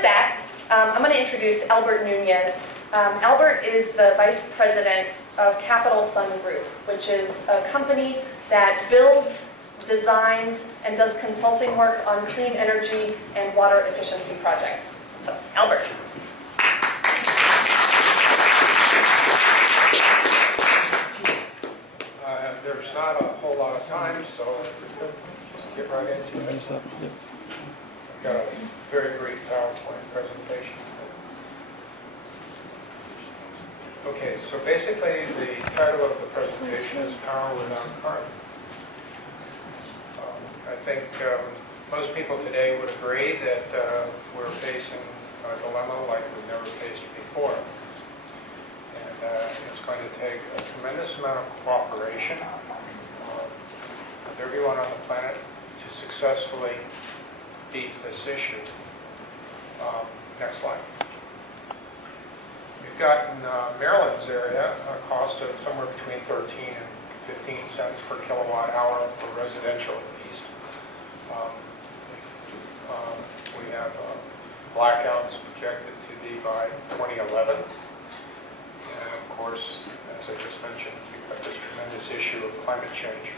with that, I'm going to introduce Albert Nunez. Albert is the Vice President of Capital Sun Group, which is a company that builds, designs, and does consulting work on clean energy and water efficiency projects. So, Albert. There's not a whole lot of time, so just get right into it. I've got a very brief PowerPoint presentation. Okay, so basically the title of the presentation is Power Without Current. I think most people today would agree that we're facing a dilemma like we've never faced before. And it's going to take a tremendous amount of cooperation with everyone on the planet to successfully beat this issue. Next slide. We've got in Maryland's area a cost of somewhere between 13 and 15 cents per kilowatt hour for residential at least. We have blackouts projected to be by 2011. And of course, as I just mentioned, we've got this tremendous issue of climate change.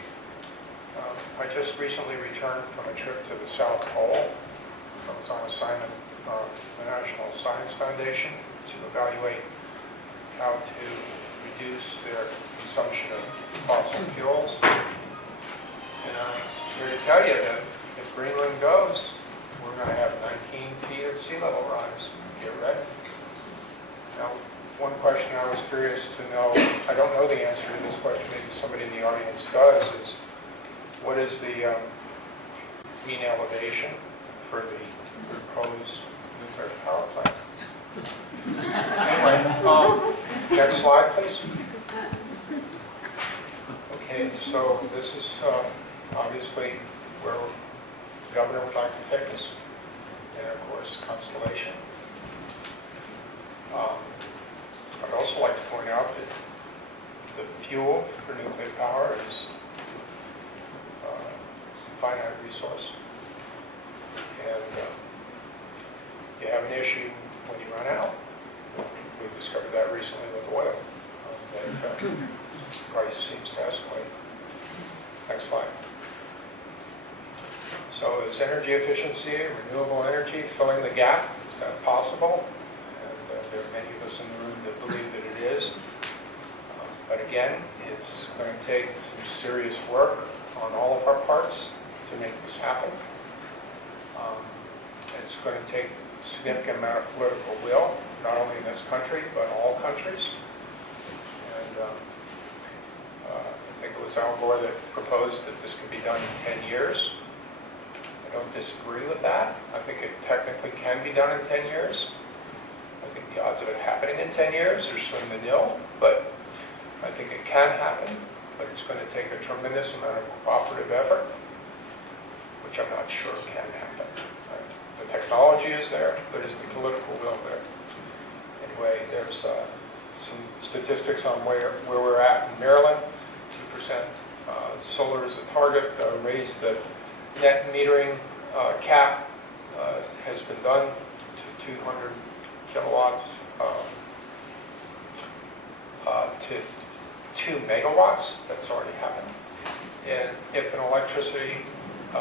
I just recently returned from a trip to the South Pole. I was on assignment from the National Science Foundation to evaluate how to reduce their consumption of fossil fuels. And I'm here to tell you that if Greenland goes, we're going to have 19 feet of sea level rise. Get ready. Now, one question I was curious to know, I don't know the answer to this question, maybe somebody in the audience does, is what is the mean elevation for the proposed nuclear power plant? Anyway, next slide, please. Okay, so this is obviously where the governor would like to take us, and of course, Constellation. I'd also like to point out that the fuel for nuclear power is a finite resource. And you have an issue when you run out. We discovered that recently with oil. That price seems to escalate. Next slide. So is energy efficiency, renewable energy, filling the gap? Is that possible? There are many of us in the room that believe that it is. But again, it's going to take some serious work on all of our parts to make this happen. It's going to take a significant amount of political will, not only in this country, but all countries. And I think it was Al Gore that proposed that this could be done in 10 years. I don't disagree with that. I think it technically can be done in 10 years. I think the odds of it happening in 10 years are slim to nil, but I think it can happen, but it's going to take a tremendous amount of cooperative effort, which I'm not sure can happen. Right? The technology is there, but is the political will there? Anyway, there's some statistics on where we're at in Maryland. 2% solar is a target. Raised the net metering cap has been done to 200 kilowatts to 2 megawatts. That's already happened. And if an electricity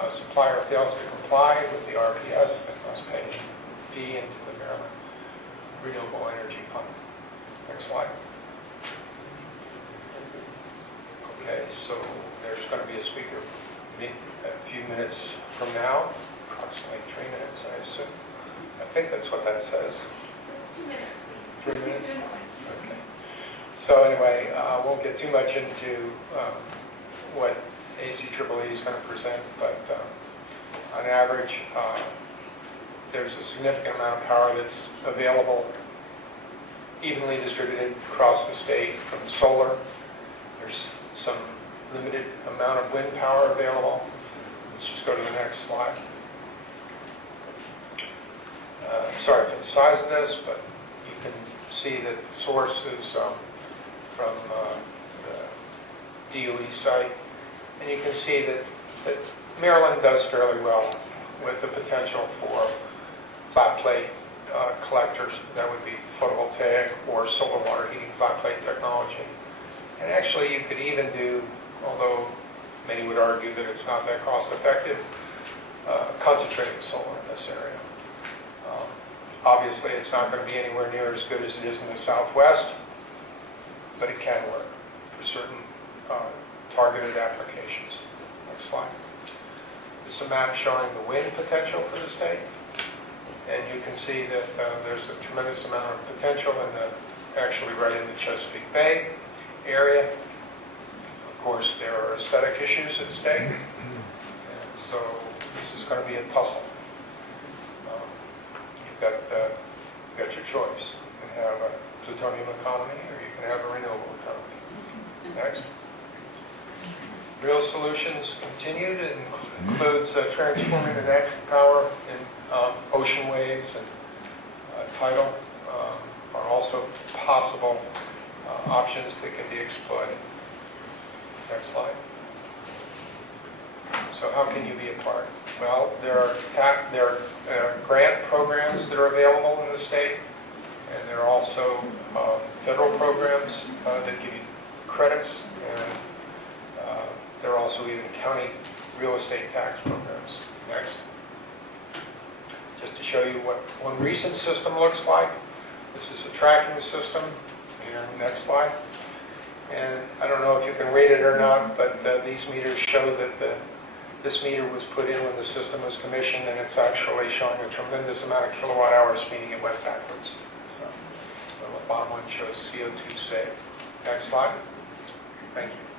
supplier fails to comply with the RPS, they must pay a fee into the Maryland Renewable Energy Fund. Next slide. Okay, so there's going to be a speaker a few minutes from now, approximately 3 minutes, I assume. I think that's what that says. 2 minutes, please. 3 minutes? Okay. So anyway, I won't get too much into what ACEEE is going to present, but on average, there's a significant amount of power that's available, evenly distributed across the state from solar. There's some limited amount of wind power available. Let's just go to the next slide. Sorry for the size of this, but you can see that the source is from the DOE site. And you can see that Maryland does fairly well with the potential for flat plate collectors. That would be photovoltaic or solar water heating flat plate technology. And actually, you could even do, although many would argue that it's not that cost effective, concentrated solar in this area. Obviously, it's not going to be anywhere near as good as it is in the Southwest, but it can work for certain targeted applications. Next slide. This is a map showing the wind potential for the state. And you can see that there's a tremendous amount of potential actually right in the Chesapeake Bay area. Of course, there are aesthetic issues at stake. And so this is going to be a tussle. You've got your choice. You can have a plutonium economy or you can have a renewable economy. Next. Real solutions continued. It includes transforming the natural power in ocean waves and tidal are also possible options that can be exploited. Next slide. So how can you be a part? Well, there are grant programs that are available in the state, and there are also federal programs that give you credits, and there are also even county real estate tax programs. Next. Just to show you what one recent system looks like. This is a tracking system. And next slide. And I don't know if you can read it or not, but these meters show that this meter was put in when the system was commissioned, and it's actually showing a tremendous amount of kilowatt hours, meaning it went backwards. So the bottom one shows CO2 saved. Next slide. Thank you.